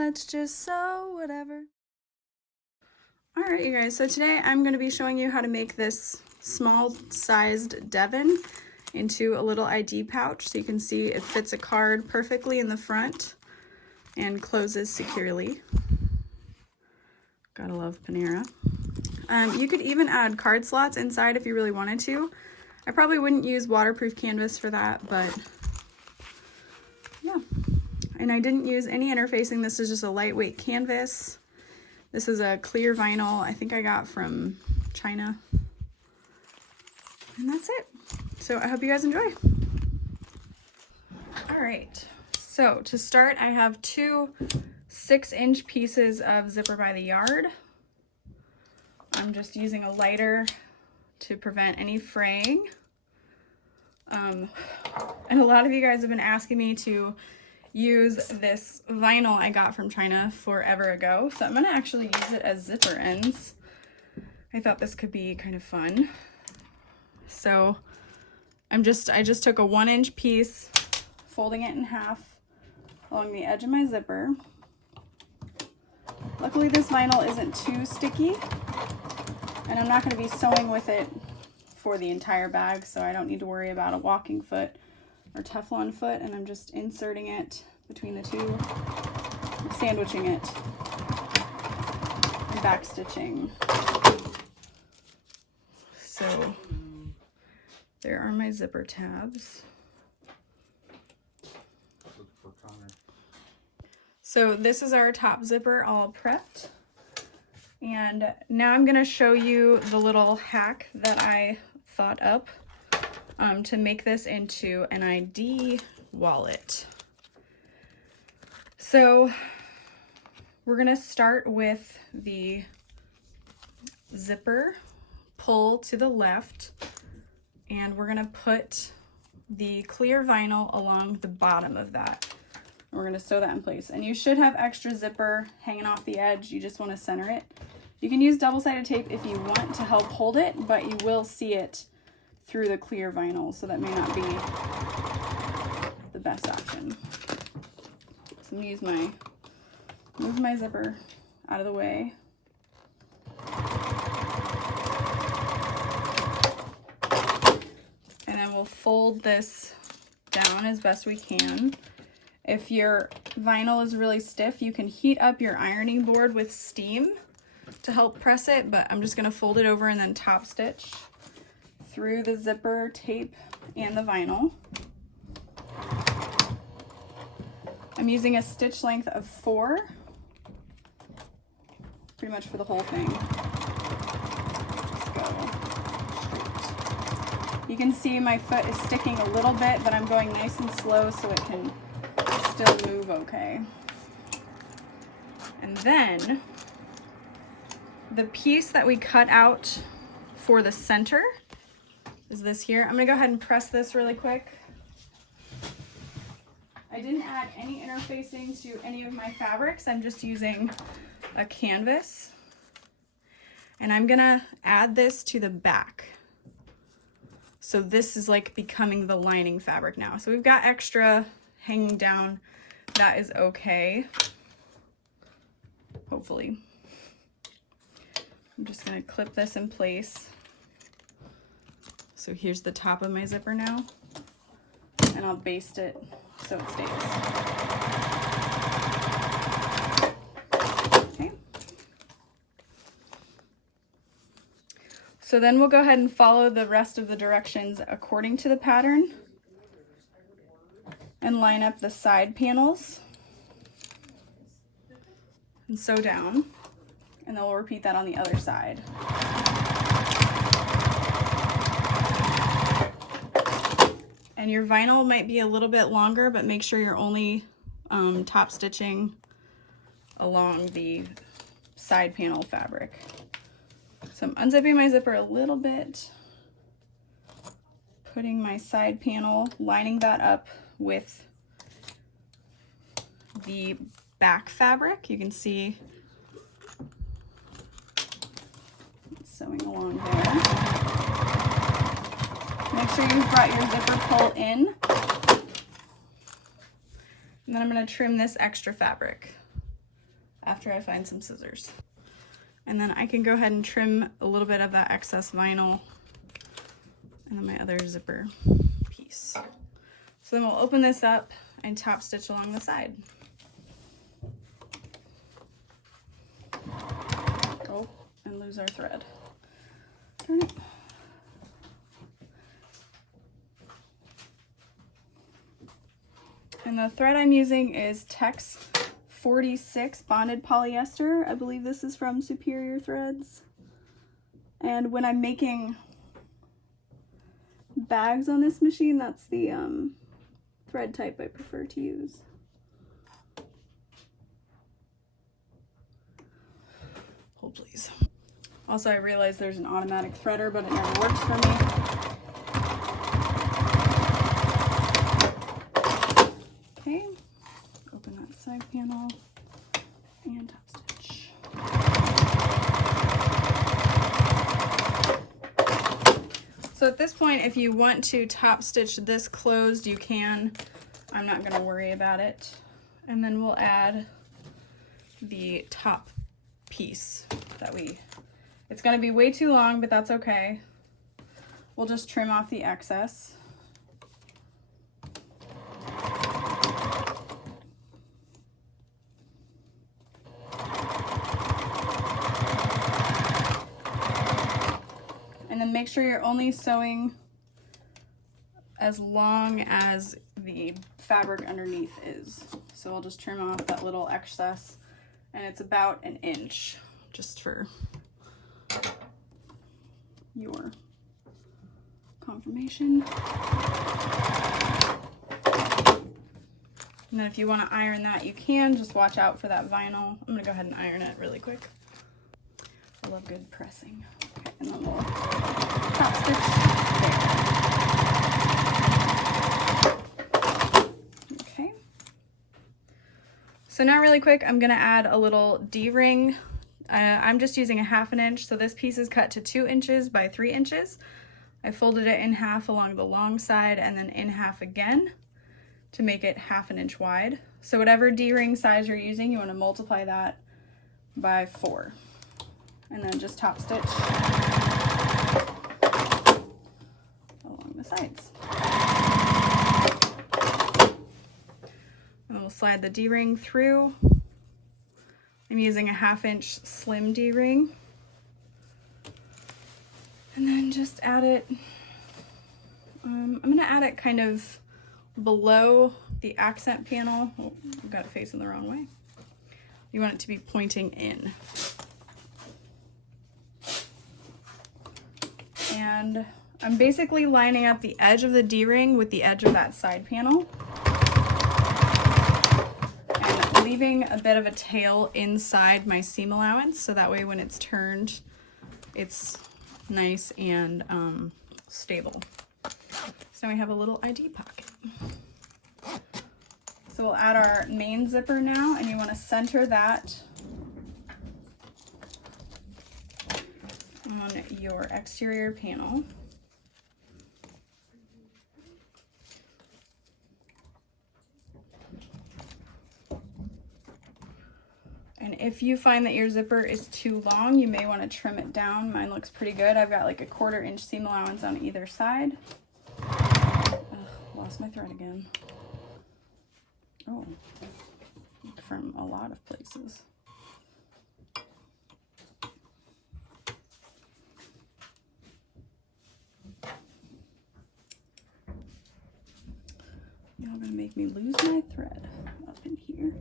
let's just sew whatever. All right, you guys, so today I'm going to be showing you how to make this small sized Devon into a little ID pouch. So you can see it fits a card perfectly in the front and closes securely. Gotta love Panera. You could even add card slots inside if you really wanted to. I probably wouldn't use waterproof canvas for that, but yeah. And I didn't use any interfacing. This is just a lightweight canvas. This is a clear vinyl I think I got from China. And that's it. So I hope you guys enjoy. All right, so to start, I have two 6-inch pieces of zipper by the yard. I'm just using a lighter to prevent any fraying. And a lot of you guys have been asking me to use this vinyl I got from China forever ago. So I'm gonna actually use it as zipper ends. I thought this could be kind of fun. So I just took a 1-inch piece, folding it in half along the edge of my zipper. Luckily this vinyl isn't too sticky, and I'm not going to be sewing with it for the entire bag, so I don't need to worry about a walking foot or Teflon foot, and I'm just inserting it between the two, sandwiching it, and back stitching. So there are my zipper tabs. So this is our top zipper all prepped. And now I'm gonna show you the little hack that I thought up to make this into an ID wallet. So we're gonna start with the zipper pull to the left, and we're gonna put the clear vinyl along the bottom of that. We're gonna sew that in place. And you should have extra zipper hanging off the edge. You just wanna center it. You can use double-sided tape if you want to help hold it, but you will see it through the clear vinyl, so that may not be the best option. So I'm gonna move my zipper out of the way. And then we'll fold this down as best we can. If your vinyl is really stiff, you can heat up your ironing board with steam to help press it, but I'm just gonna fold it over and then top stitch through the zipper tape and the vinyl. I'm using a stitch length of 4, pretty much for the whole thing. Let's go. You can see my foot is sticking a little bit, but I'm going nice and slow so it can still move okay. And then the piece that we cut out for the center is this here. I'm gonna go ahead and press this really quick. I didn't add any interfacing to any of my fabrics. I'm just using a canvas. And I'm gonna add this to the back. So this is like becoming the lining fabric now. So we've got extra hanging down. That is okay, hopefully. I'm just gonna clip this in place. So here's the top of my zipper now, and I'll baste it so it stays. Okay. So then we'll go ahead and follow the rest of the directions according to the pattern and line up the side panels and sew down, and then we'll repeat that on the other side. And your vinyl might be a little bit longer, but make sure you're only top stitching along the side panel fabric. So I'm unzipping my zipper a little bit, putting my side panel, lining that up with the back fabric. You can see it's sewing along there. Make sure you've brought your zipper pull in. And then I'm going to trim this extra fabric. after I find some scissors. And then I can go ahead and trim a little bit of that excess vinyl and then my other zipper piece. So then we'll open this up and top stitch along the side. Oh, and lose our thread. Darn it. And the thread I'm using is Tex 46 bonded polyester. I believe this is from Superior Threads. And when I'm making bags on this machine, that's the thread type I prefer to use. Hold please. Also, I realized there's an automatic threader, but it never works for me. Okay, open that side panel and top stitch. So at this point, if you want to top stitch this closed, you can. I'm not going to worry about it. And then we'll add the top piece that it's going to be way too long, but that's okay. We'll just trim off the excess. And then make sure you're only sewing as long as the fabric underneath is. So we'll just trim off that little excess, and it's about an inch, just for your confirmation. And then if you want to iron that, you can. Just watch out for that vinyl. I'm gonna go ahead and iron it really quick. I love good pressing. Okay, and then we'll top stitch there. Okay. So now really quick, I'm gonna add a little D-ring. I'm just using a 1/2 inch, so this piece is cut to 2 inches by 3 inches. I folded it in half along the long side and then in half again to make it 1/2 inch wide. So whatever D-ring size you're using, you want to multiply that by 4. And then just top stitch along the sides. And we'll slide the D-ring through. I'm using a 1/2 inch slim D-ring. And then just add it, I'm gonna add it kind of below the accent panel. Oh, I've got it facing the wrong way. You want it to be pointing in. And I'm basically lining up the edge of the D-ring with the edge of that side panel. And leaving a bit of a tail inside my seam allowance, so that way when it's turned, it's nice and stable. So now we have a little ID pocket. So we'll add our main zipper now, and you want to center that on your exterior panel. And if you find that your zipper is too long, you may want to trim it down. Mine looks pretty good. I've got like a 1/4 inch seam allowance on either side. Ugh, lost my thread again. Oh, from a lot of places. Y'all gonna make me lose my thread up in here.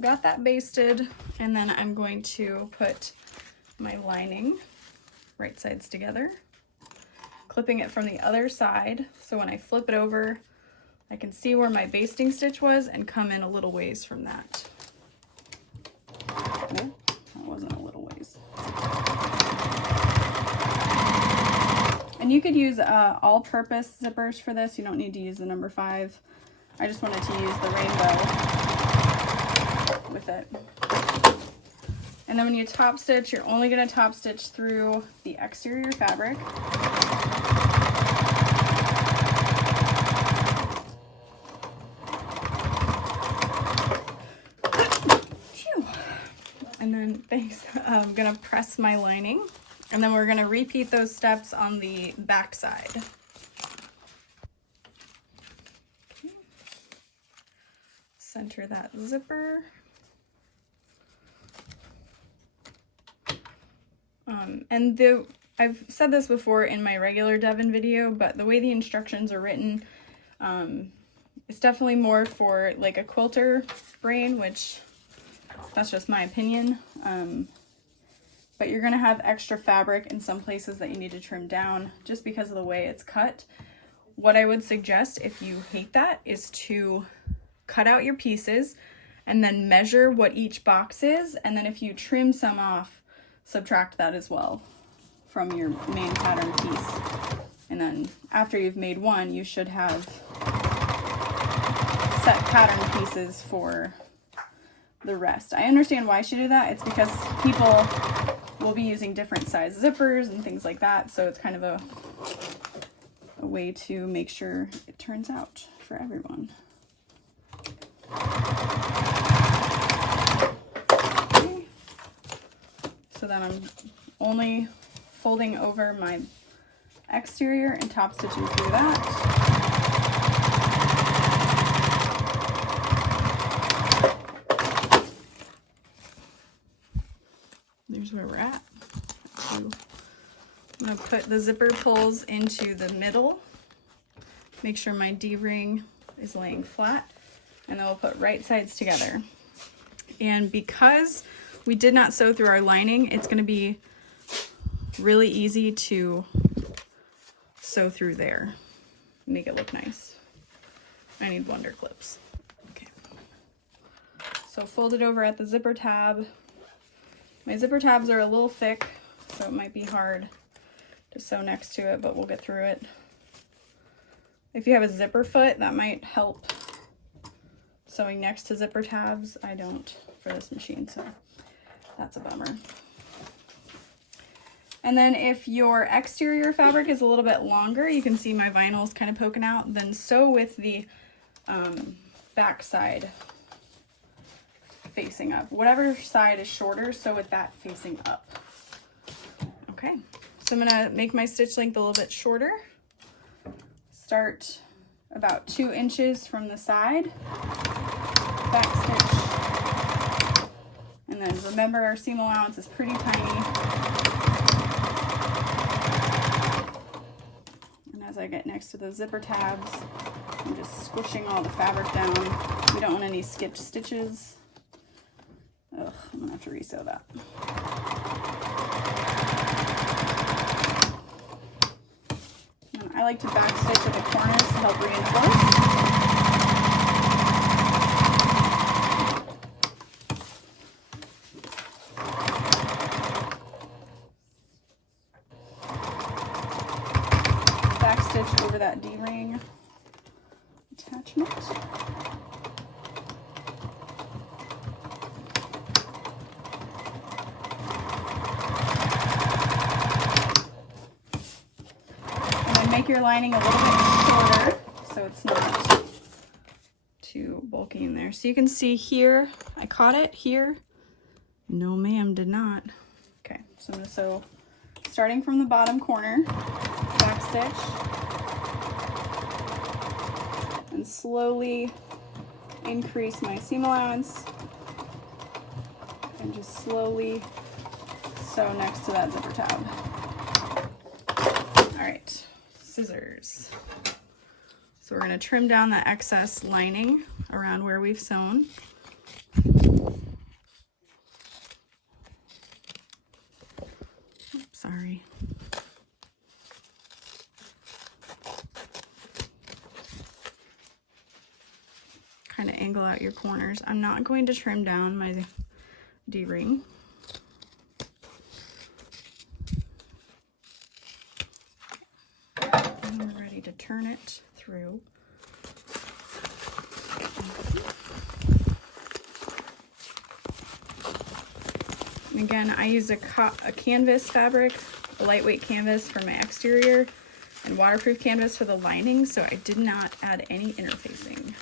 Got that basted, and then I'm going to put my lining right sides together, clipping it from the other side, so when I flip it over I can see where my basting stitch was and come in a little ways from that. Oh, that wasn't a little ways. And you could use all-purpose zippers for this. You don't need to use the number 5. I just wanted to use the rainbow with with it. And then when you top stitch, you're only going to top stitch through the exterior fabric. And then, thanks, I'm going to press my lining. And then we're going to repeat those steps on the back side. Okay. Center that zipper. I've said this before in my regular Devon video, but the way the instructions are written, it's definitely more for like a quilter brain, which that's just my opinion. But you're gonna have extra fabric in some places that you need to trim down just because of the way it's cut. What I would suggest if you hate that is to cut out your pieces and then measure what each box is. And then if you trim some off, subtract that as well from your main pattern piece. And then after you've made one, you should have set pattern pieces for the rest. I understand why she did that. It's because people will be using different size zippers and things like that. So it's kind of a way to make sure it turns out for everyone. Okay. So then I'm only folding over my exterior and top stitching through that. There's where we're at. So I'm going to put the zipper pulls into the middle. Make sure my D-ring is laying flat. And then we'll put right sides together. And because we did not sew through our lining, it's going to be really easy to sew through there. Make it look nice. I need wonder clips. Okay. So fold it over at the zipper tab. My zipper tabs are a little thick, so it might be hard to sew next to it, but we'll get through it. If you have a zipper foot, that might help sewing next to zipper tabs. I don't for this machine, so that's a bummer. And then if your exterior fabric is a little bit longer, you can see my vinyl is kind of poking out, then sew with the back side facing up. Whatever side is shorter, sew with that facing up. Okay, so I'm gonna make my stitch length a little bit shorter. Start about 2 inches from the side, back stitch, and then remember our seam allowance is pretty tiny. And as I get next to the zipper tabs, I'm just squishing all the fabric down. We don't want any skipped stitches. Ugh, I'm gonna have to resew that. And I like to back stitch at the corners to help reinforce. Back stitch over that D-ring attachment. Make your lining a little bit shorter so it's not too bulky in there. So you can see here, I caught it here. No ma'am, did not. Okay, so I'm gonna sew starting from the bottom corner, back stitch, and slowly increase my seam allowance and just slowly sew next to that zipper tab. All right. Scissors. So we're going to trim down the excess lining around where we've sewn. Oops, sorry. Kind of angle out your corners. I'm not going to trim down my D-ring. We're ready to turn it through. And again, I used a canvas fabric, a lightweight canvas for my exterior, and waterproof canvas for the lining, so I did not add any interfacing.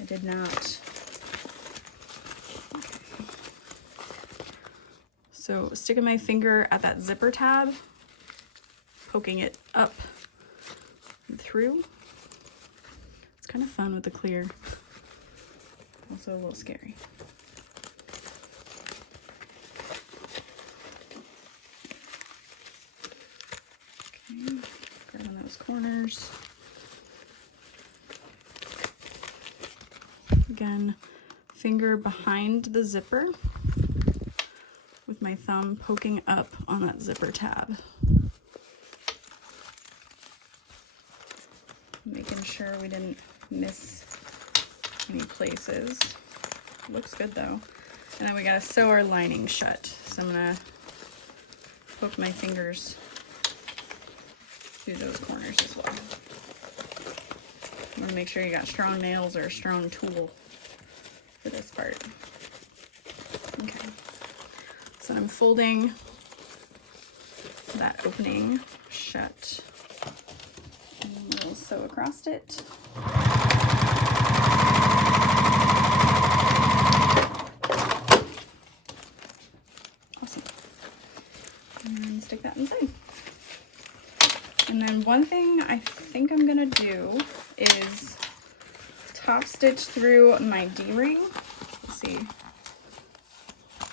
I did not. Okay. So sticking my finger at that zipper tab, poking it up and through. It's kind of fun with the clear. Also a little scary. Okay, grabbing those corners. Again, finger behind the zipper with my thumb poking up on that zipper tab. Making sure we didn't miss any places. Looks good though. And then we gotta sew our lining shut. So I'm gonna poke my fingers through those corners as well. You wanna make sure you got strong nails or a strong tool for this part. Okay. So I'm folding that opening shut. And we'll sew across it. Awesome. And then stick that inside. And then one thing I think I'm gonna do is top stitch through my D-ring. Let's see.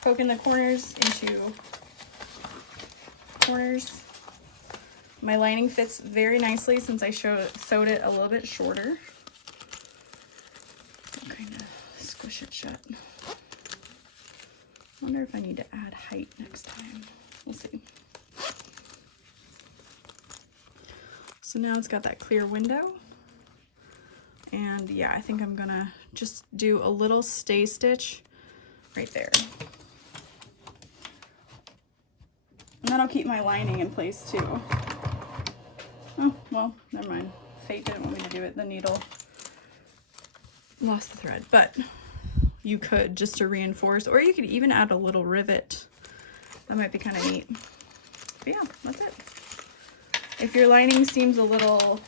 Poking the corners into corners. My lining fits very nicely since I sewed it a little bit shorter. Kind of squish it shut. Wonder if I need to add height next time. We'll see. So now it's got that clear window. And yeah, I think I'm gonna just do a little stay stitch right there. And that'll keep my lining in place too. Oh, well, never mind. Fate didn't want me to do it. The needle lost the thread, but you could just to reinforce, or you could even add a little rivet. That might be kind of neat. But yeah, that's it. If your lining seems a little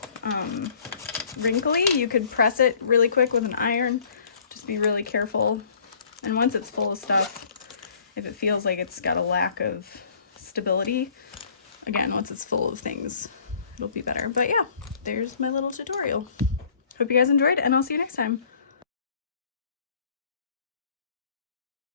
wrinkly, you could press it really quick with an iron. Just be really careful. And once it's full of stuff, if it feels like it's got a lack of stability, again, once it's full of things, it'll be better. But yeah, there's my little tutorial. Hope you guys enjoyed, and I'll see you next time.